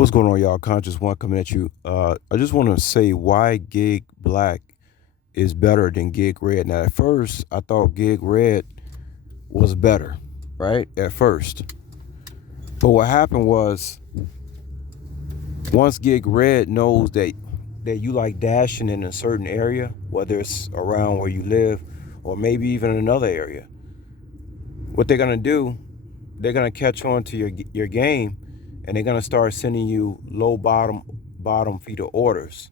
What's going on, y'all? Conscious One coming at you. I just want to say why Gig Black is better than Gig Red. Now, at first, I thought Gig Red was better, right? At first. But what happened was, once Gig Red knows that you like dashing in a certain area, whether it's around where you live or maybe even another area, what they're gonna do, they're gonna catch on to your game, and they're gonna start sending you low bottom feeder orders.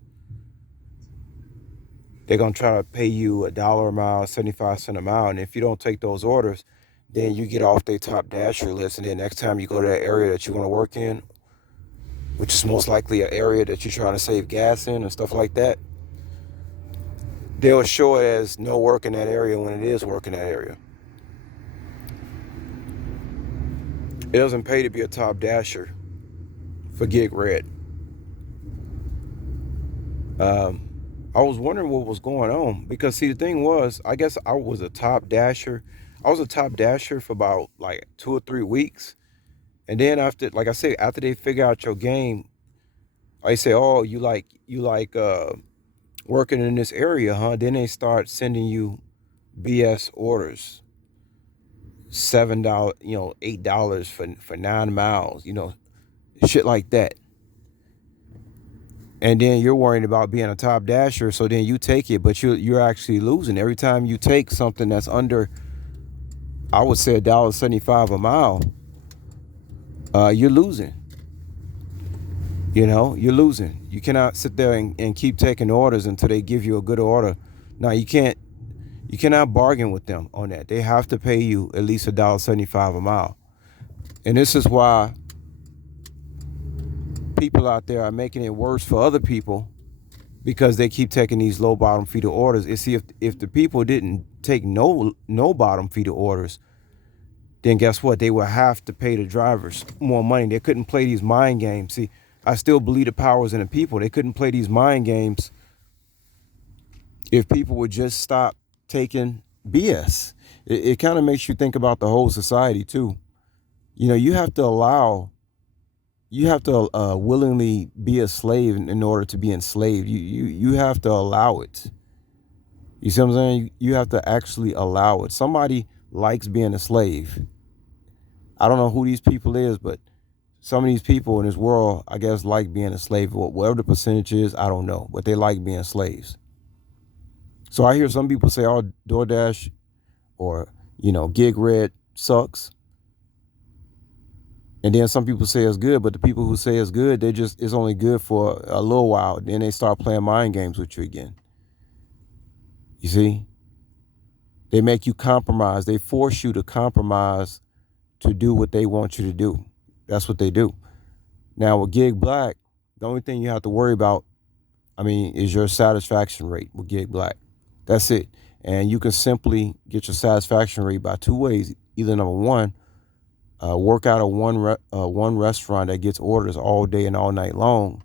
They're gonna try to pay you $1 a mile, 75 cents a mile, and if you don't take those orders, then you get off their top dasher list. And then next time you go to that area that you want to work in, which is most likely an area that you're trying to save gas in and stuff like that, they'll show it as no work in that area when it is work in that area. It doesn't pay to be a top dasher for Gig Red. I was wondering what was going on because, see, the thing was, I guess I was a top dasher. I was a top dasher for about like 2 or 3 weeks, and then after, like I said, after they figure out your game, I say, "Oh, you like working in this area, huh?" Then they start sending you BS orders, $7, $8 for 9 miles, shit like that. And then you're worried about being a top dasher, so then you take it, but you're actually losing every time you take something that's under, I would say, $1.75 a mile. You're losing. You're losing. You cannot sit there and keep taking orders until they give you a good order. Now you cannot bargain with them on that. They have to pay you at least $1.75 a mile. And this is why people out there are making it worse for other people, because they keep taking these low bottom feeder orders. And see, if the people didn't take no bottom feeder orders, then guess what? They would have to pay the drivers more money. They couldn't play these mind games. See, I still believe the power is in the people. They couldn't play these mind games if people would just stop taking BS. It kind of makes you think about the whole society too. You have to willingly be a slave in order to be enslaved. You have to allow it. You see what I'm saying? You have to actually allow it. Somebody likes being a slave. I don't know who these people is, but some of these people in this world, I guess, like being a slave. Whatever the percentage is, I don't know, but they like being slaves. So I hear some people say, "Oh, DoorDash or Gig Red sucks," and then some people say it's good. But the people who say it's good, it's only good for a little while. Then they start playing mind games with you again. You see, they make you compromise. They force you to compromise to do what they want you to do. That's what they do. Now with Gig Black, the only thing you have to worry about, is your satisfaction rate with Gig Black. That's it. And you can simply get your satisfaction rate by two ways. Either number one, work out of one restaurant that gets orders all day and all night long,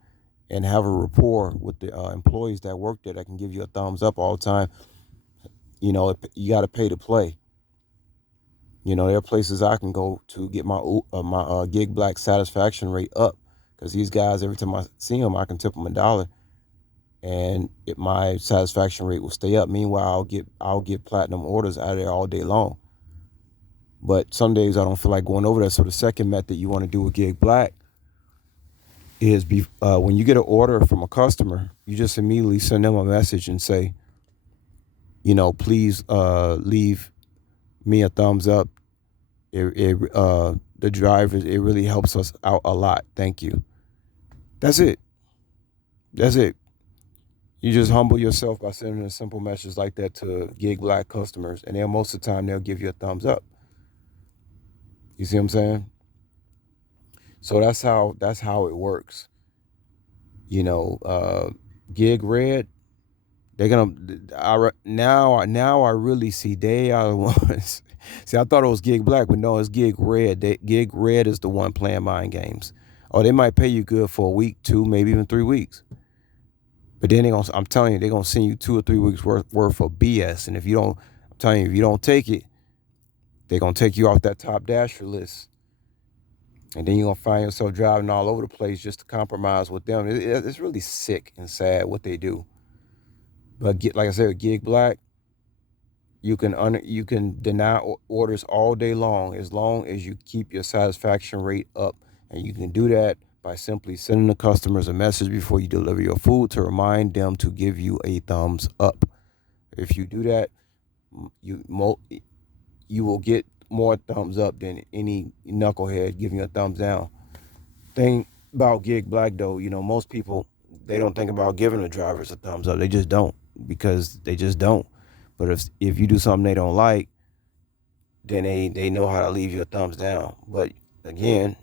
and have a rapport with the employees that work there that can give you a thumbs up all the time. You got to pay to play. There are places I can go to get my Gig Black satisfaction rate up, because these guys, every time I see them, I can tip them $1, and my satisfaction rate will stay up. Meanwhile, I'll get platinum orders out of there all day long. But some days I don't feel like going over there. So the second method you want to do with Gig Black is when you get an order from a customer, you just immediately send them a message and say, please leave me a thumbs up. The drivers, it really helps us out a lot. Thank you. That's it. That's it. You just humble yourself by sending a simple message like that to Gig Black customers, and then most of the time they'll give you a thumbs up. You see what I'm saying? So that's how it works. Gig Red, they're gonna. Now I really see they are the ones. See, I thought it was Gig Black, but no, it's Gig Red. Gig Red is the one playing mind games. Or they might pay you good for a week, 2, maybe even 3 weeks. But then I'm telling you, they're gonna send you 2 or 3 weeks worth of BS. And if you don't, I'm telling you, if you don't take it, they're gonna take you off that top dasher list. And then you're going to find yourself driving all over the place just to compromise with them. It's really sick and sad what they do. But like I said, with Gig Black, you can deny orders all day long as you keep your satisfaction rate up. And you can do that by simply sending the customers a message before you deliver your food to remind them to give you a thumbs up. If you do that, you will get more thumbs up than any knucklehead giving you a thumbs down. Thing about Gig Black though, most people, they don't think about giving the drivers a thumbs up. They just don't, because they just don't. But if you do something they don't like, then they know how to leave you a thumbs down. But again,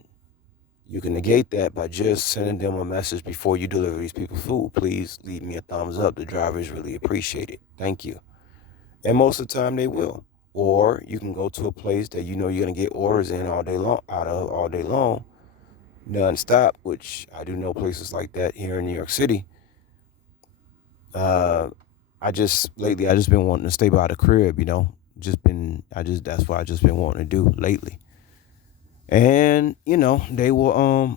you can negate that by just sending them a message before you deliver these people food. Please leave me a thumbs up. The drivers really appreciate it. Thank you. And most of the time they will. Or you can go to a place that you're gonna get orders in all day long, non-stop, which I do know places like that here in New York City. Lately I just been wanting to stay by the crib, that's what I just been wanting to do lately. And, they will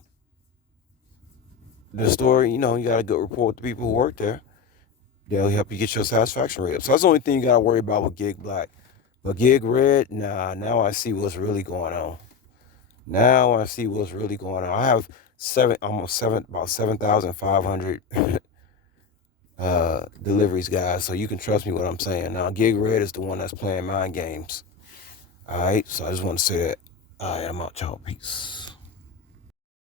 the store, you got a good rapport with the people who work there. They'll help you get your satisfaction rate up. So that's the only thing you gotta worry about with Gig Black. But Gig Red, now I see what's really going on. I have about 7,500 deliveries, guys. So you can trust me what I'm saying. Now, Gig Red is the one that's playing mind games. All right. So I just want to say that. All right, I'm out, y'all. Peace.